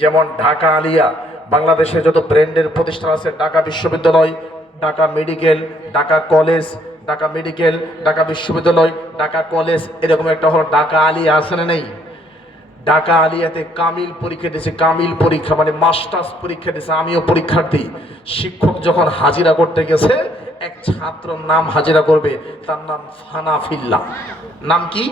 যেমন ঢাকা আলিয়া, বাংলাদেশে যত ব্র্যান্ডের প্রতিষ্ঠান আছে, ঢাকা বিশ্ববিদ্যালয়, Dhaka medical, Dhaka college, Dhaka medical, Dhaka বিশ্ববিদ্যালয়, ঢাকা কলেজ, এরকম একটা হলো ঢাকা আলিয়া, আছে না নেই? ঢাকা আলিয়াতে কামিল পরীক্ষা দিয়েছে, কামিল পরীক্ষা মানে মাস্টার্স পরীক্ষা দিয়েছে, আমিও পরীক্ষার্থী। শিক্ষক যখন হাজিরা করতে গেছে, এক ছাত্র নাম হাজিরা করবে, তার নাম ফানাফিল্লা। নাম কি?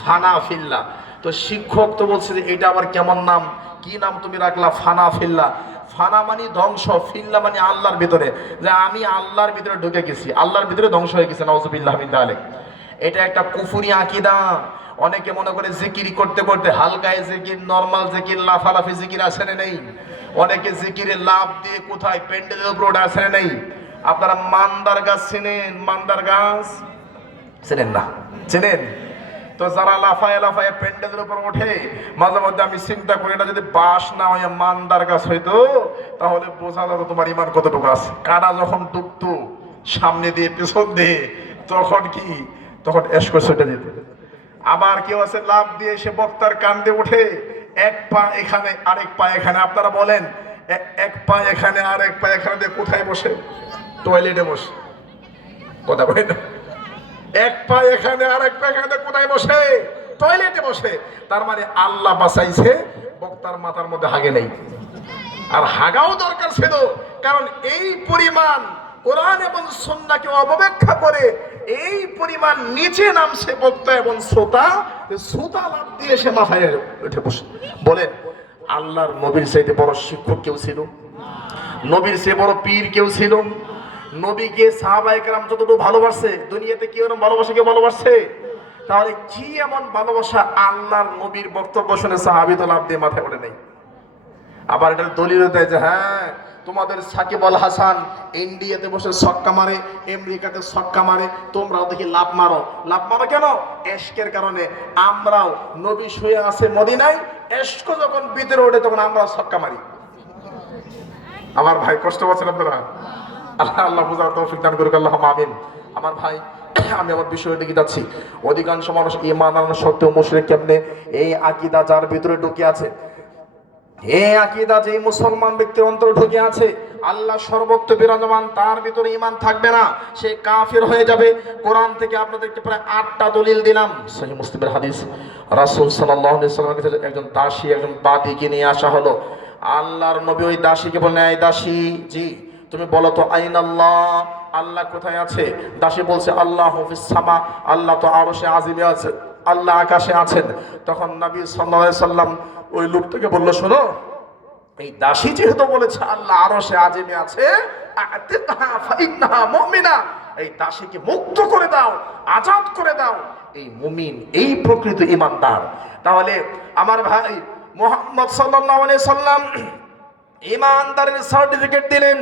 ফানাফিল্লা। তো শিক্ষক তো বলছে যে এটা আবার কেমন নাম, কি নাম তুমি রাখলা ফানাফিল্লা? ফানা মানে ধ্বংস, ফিল্লা মানে আল্লাহর ভিতরে, যে আমি আল্লাহর ভিতরে ঢুকে গেছি, আল্লাহর ভিতরে ধ্বংস হয়ে গেছে, নাউজুবিল্লাহ মিন যালিক। এটা একটা কুফরি আকীদা। অনেকে মনে করে জিকির করতে করতে, হালকায় জিকির, নরমাল জিকির, লাফালাফি জিকির আছে না নেই? অনেকে জিকিরে লাভ দিয়ে কোথায় প্যান্ডেলের উপর ওঠে, আছে না নেই? আপনারা মান্দার গাছ চেনেন? মান্দার গাছ চেনেন না? চেনেন তো? যারা লাফায় লাফায় প্যান্ডেলের উপর ওঠে, মাঝে মধ্যে আমি চিন্তা করি, এটা যদি বাঁশ না হয়ে মান্দার গাছ হইতো, তাহলে বোঝা যেত তোমার ইমান কতটুকু আছে। কাটা যখন ডুবতো সামনে দিয়ে পেছন দিয়ে, তখন কি, তখন এসকো ছুটে যেত। আবার কেউ আছে লাভ দিয়ে সে বক্তার কান্দে উঠে, এক পা এখানে আরেক পা এখানে। আপনারা বলেন, এক পা এখানে আর এক পা এখানে দিয়ে কোথায় বসে? টয়লেটে বসে। কথা বলে না? এক পা এখানে আর এক পা এখানে কোথায় বসে? টয়লেটে বসে। তার মানে আল্লাহ বাঁচাইছে, বক্তার মাথার মধ্যে হাগে নেই। আর হাগাও দরকার ছিল, কারণ এই পরিমাণ কোরআন এবং সুন্নাহকে অবব্যাখ্যা করে এই পরিমাণ নিচে নামছে বক্তা এবং শ্রোতা, শ্রোতা লাভ দিয়ে সে মাথায় উঠে বসে। বলেন, আল্লাহর নবীর চাইতে বড় শিক্ষক কেউ ছিল? নবীর চেয়ে বড় পীর কেউ ছিল? নবীকে সাহাবায়ে কেরাম যতটুকু ভালোবাসে, দুনিয়াতে কেউ এরকম ভালোবাসে? কেউ ভালোবাসে? তাহলে কি এমন ভালোবাসা আল্লাহর নবীর বক্তব্য শুনে সাহাবী তো লাভ দিয়ে মাথায় ওঠে নাই? আবার এটার দলিল দেয় যে হ্যাঁ, তোমাদের সাকিব আল হাসান ইন্ডিয়াতে বসে ছক্কা মারে, আমেরিকাতে ছক্কা মারে, তোমরাও দেখি লাভ মারো। লাভ মারো কেন? এশকের কারণে। আমরাও নবী শুয়ে আছে মদিনায়, এশক যখন ভিতরে ওঠে তখন আমরা ছক্কা মারি। আমার ভাই, কষ্ট পাচ্ছেন আপনারা? আল্লাহ আল্লাহ বুঝার তৌফিক দান করুক, আল্লাহুম্মা আমিন। আমার ভাই, আমি আমার বিষয়ের দিকে যাচ্ছি। অধিকাংশ মানুষ ঈমান আনার সত্ত্বেও মুশরিক কেমনে? এই আকীদা যার ভিতরে ঢুকে আছে, এই আকীদা যে মুসলমান ব্যক্তির অন্তরে ঢুকে আছে, আল্লাহ সর্বত্র বিরাজমান, তার ভিতরে ঈমান থাকবে না, সে কাফির হয়ে যাবে। কোরআন থেকে আপনাদেরকে প্রায় 8টা দলিল দিলাম। সহিহ মুসলিমের হাদিস, রাসূল সাল্লাল্লাহু আলাইহি ওয়াসাল্লামের কাছে একজন দাসী, একজন বাদীকে নিয়ে আসা হলো। আল্লাহর নবী ওই দাসীকে বললেন, এই দাসী, জি তুমি বলো তো আইনাল্লাহ, আল্লাহ কোথায় আছে? দাসী বলছে, আল্লাহু ফিস সামা, আল্লাহ তো আরশে আজিমে আছে, আল্লাহ আকাশে আছেন। তখন নবী সাল্লাল্লাহু আলাইহি সাল্লাম ওই লোকটাকে বলল, শোনো, এই দাসী যেহেতু বলেছে আল্লাহ আরশে আজিমে আছে, আতিকহা ফাইন্নাহা মুমিনা, এই দাসীকে মুক্ত করে দাও, আজাদ করে দাও, এই মুমিন, এই প্রকৃত ঈমানদার। তাহলে আমার ভাই মুহাম্মদ সাল্লাল্লাহু আলাইহি সাল্লাম ঈমানদারের সার্টিফিকেট দিলেন।